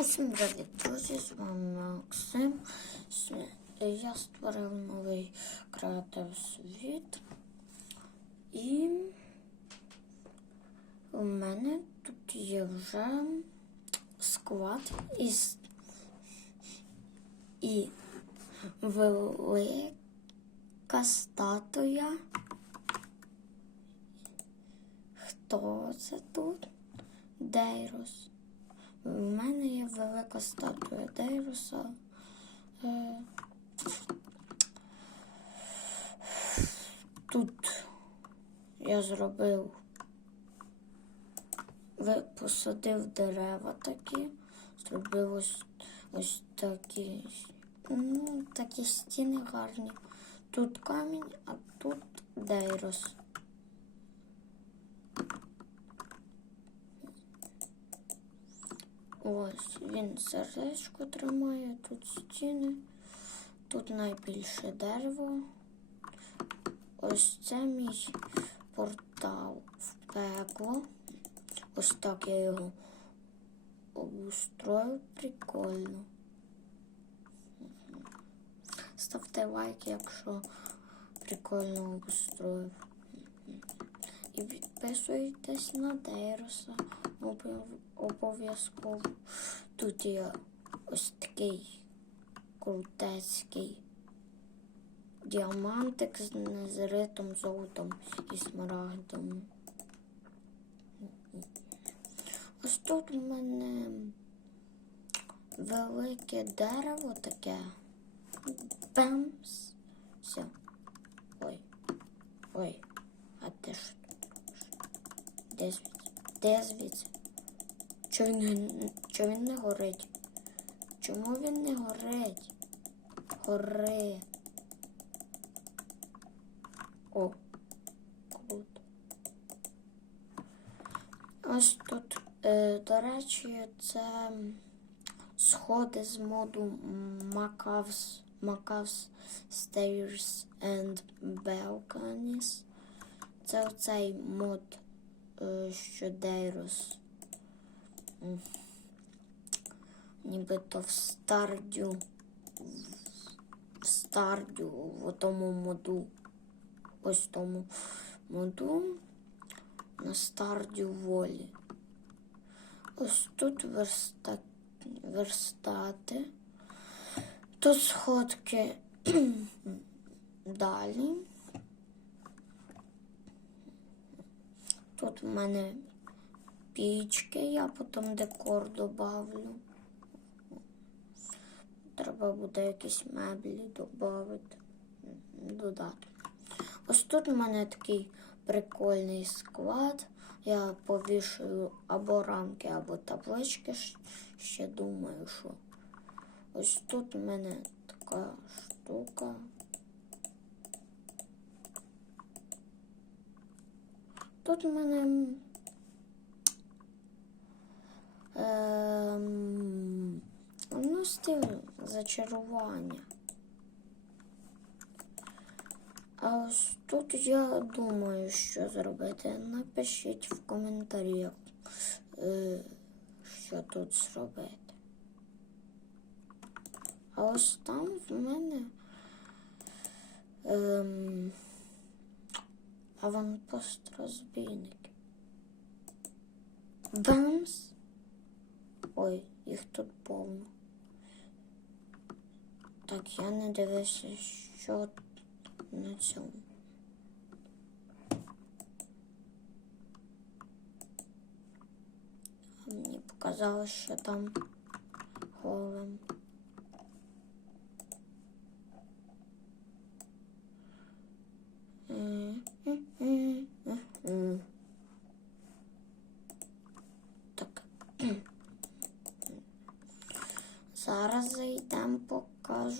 Усім привіт, друзі! З вами Максим. Я створив новий креатив світ. І у мене тут є вже склад із і велика статуя. Хто це тут? Дейрос. У мене є велика статуя Дейруса. Е, Тут я зробив, посадив дерева такі, зробив ось, ось такі, ну, такі стіни гарні. Тут камінь, а тут Дейрос. Ось він сердечко тримає, тут стіни, тут найбільше дерево. Ось це мій портал в пекло. Ось так я його обустрою прикольно. Ставте лайк, якщо прикольно обустроїв. І підписуйтесь на Дейроса обов'язково. Тут є ось такий крутецький діамантик з незритим золотом і смарагдом. Ось тут у мене велике дерево таке. Бамс. Все. Ой. Ой. А де ж? Де звідси? Де звідси? Чому він, не- він не горить? Чому він не горить? Гори. О, круто. Ось тут, е, до речі, це сходи з моду Macavs, Macavs Stairs and Balconies. Це оцей мод, е, що Дейрос. Нібито в стардю. В стардю, в тому моду. Ось тому моду на стардю волі. Ось тут верста... верстати. Тут сходки далі. Тут в мене пічки, я потім декор добавлю. Треба буде якісь меблі додати, додати. Ось тут у мене такий прикольний склад. Я повішую або рамки, або таблички. Ще думаю, що. Ось тут у мене така штука. Тут у мене ем, ну, стиль зачарування. А ось тут я думаю, що зробити. Напишіть в коментарях, е, що тут зробити. А ось там в мене ем, аванпост розбійники. Бамс. Ой, їх тут повно. Так, я не дивився, що на цьому. А показалось, що там caso